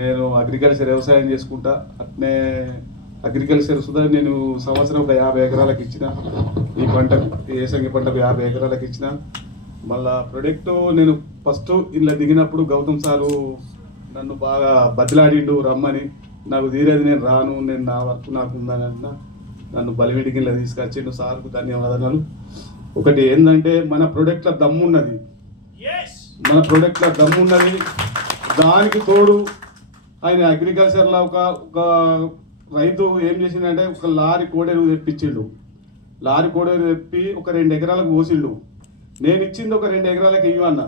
నేను అగ్రికల్చర్ వ్యవసాయం చేసుకుంటా. అట్నే అగ్రికల్చర్ సుధా నేను సంవత్సరం ఒక 50 ఎకరాలకు ఇచ్చిన. ఈ పంటకు ఏసంగి పంటకు 50 ఎకరాలకు ఇచ్చిన. మళ్ళా ప్రొడక్ట్ నేను ఫస్ట్ ఇలా దిగినప్పుడు గౌతమ్ సారు నన్ను బాగా బదిలాడిండు రమ్మని. నాకు తీరేది నేను రాను, నేను నా వర్క్ నాకు ఉందని అన్నా. నన్ను బలిమిడికి ఇలా తీసుకొచ్చిండు. సార్కు ధన్యవాదాలు. ఒకటి ఏంటంటే మన ప్రొడక్ట్ల దమ్మున్నది, మన ప్రొడక్ట్ల దమ్మున్నది. దానికి తోడు ఆయన అగ్రికల్చర్లో ఒక రైతు ఏం చేసిందంటే ఒక లారీ కోడేరు తెప్పించిండు. లారీ కోడేరు తెప్పి ఒక 2 ఎకరాలకు పోసిండు. నేను ఇచ్చింది ఒక 2 ఎకరాలకు ఇవ్వన్న.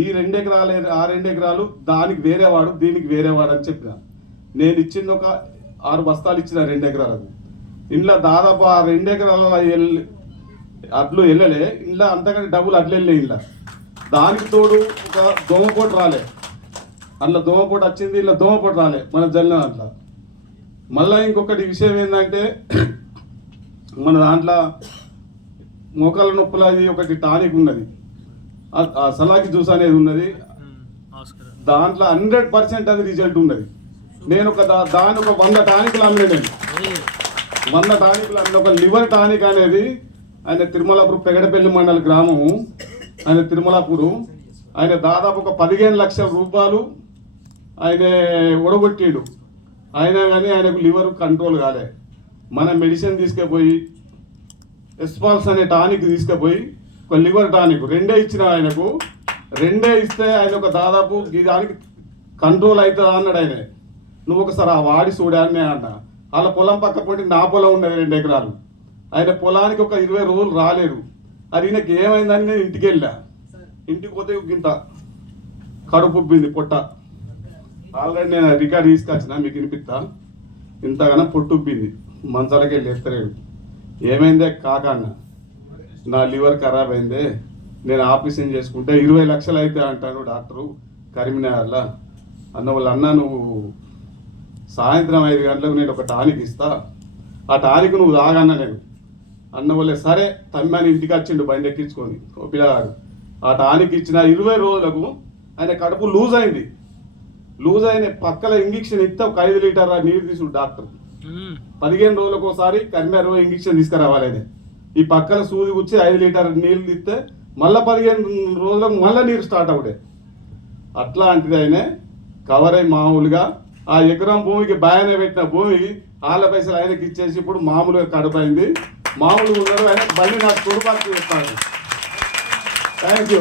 ఈ 2 ఎకరాలు ఆ 2 ఎకరాలు దానికి వేరేవాడు, దీనికి వేరేవాడు అని చెప్పిన. నేను ఇచ్చింది ఒక 6 బస్తాలు ఇచ్చిన 2 ఎకరాలకు. ఇంట్లో దాదాపు ఆ 2 ఎకరాల అడ్లు వెళ్ళలే, ఇంట్లో అంతకంటే డబ్బులు అడ్లు వెళ్ళే. ఇంట్లో దానికి తోడు ఒక దోమపోటు రాలే, అందులో దోమపోటు వచ్చింది, ఇలా దోమపోటు రాలే మన జల్లిన దాంట్లో. మళ్ళీ ఇంకొకటి విషయం ఏంటంటే మన దాంట్లో మోకాళ్ళ నొప్పులు అది ఒకటి టానిక్ ఉన్నది, ఆ సలాకి జ్యూస్ అనేది ఉన్నది. దాంట్లో 100% అది రిజల్ట్ ఉన్నది. నేను దాని ఒక 100 టానిక్లు అమ్మినాను. 100 టానిక్లు అమ్మిన. ఒక లివర్ టానిక్ అనేది ఆయన తిరుమలాపూర్ పెగడపల్లి మండల గ్రామము, ఆయన తిరుమలాపూరు. ఆయన దాదాపు ఒక 15 లక్షల రూపాయలు ఆయన ఒడగొట్టిండు. అయినా కానీ ఆయనకు లివర్ కంట్రోల్ కాలే. మన మెడిసిన్ తీసుకుపోయి ఎస్పాల్స్ అనే టానిక్ తీసుకుపోయి ఒక లివర్ టానిక్ 2 ఇచ్చిన ఆయనకు. 2 ఇస్తే ఆయన ఒక దాదాపు దానికి కంట్రోల్ అవుతుందా అన్నాడు ఆయన. నువ్వు ఒకసారి ఆ వాడి చూడాలనే అన్న. వాళ్ళ పొలం పక్క పొంటి నా పొలం ఉన్నది 2 ఎకరాలు. ఆయన పొలానికి ఒక 20 రోజులు రాలేరు. అది ఈయనకి ఏమైందని నేను ఇంటికి వెళ్ళా. ఇంటికి పోతే ఇంత కడుపు ఉబ్బింది, పొట్ట. ఆల్రెడీ నేను రికార్డ్ తీసుకొచ్చిన, మీకు వినిపిస్తా. ఇంతగానో పొట్టు ఉబ్బింది, మంచాలకి వెళ్ళి ఎత్తలేడు. ఏమైందే కాక అన్న, నా లివర్ ఖరాబ్ అయిందే, నేను ఆపరేషన్ చేసుకుంటే 20 లక్షలు అయితే అంటాను డాక్టరు కరీంనగర్లో. అన్న వాళ్ళు అన్న నువ్వు సాయంత్రం 5 గంటలకు నేను ఒక టానిక్ ఇస్తా, ఆ టానిక్ నువ్వు తాగన్నా. నేను అన్న వాళ్ళే సరే తమ్మాని ఇంటికి వచ్చిండు బండి ఎక్కించుకొని ఓ పిల్లగాడు. ఆ టానిక్ ఇచ్చిన 20 రోజులకు ఆయన కడుపు లూజ్ అయింది. లూజ్ అయిన పక్కల ఇంజక్షన్ ఇస్తే ఒక 5 లీటర్ల నీరు తీసుడు డాక్టర్. 15 రోజులకు ఒకసారి కరీంనగర్ ఇంజక్షన్ తీసుకురావాలి. ఆయన ఈ పక్కల సూది కూర్చి 5 లీటర్ నీళ్ళు ఇస్తే మళ్ళీ 15 రోజులకు మళ్ళీ నీరు స్టార్ట్ అవుతాయి. అట్లాంటిది ఆయన కవర్ అయి మామూలుగా ఆ ఎకరం భూమికి బాగానే పెట్టిన భూమి వాళ్ళ పైసలు ఆయనకి ఇచ్చేసి ఇప్పుడు మామూలుగా కడుపు అయింది. మామూలుగా ఉన్నారు. ఆయన బండి నాకు తోడుపాటు చేస్తాను. Thank you.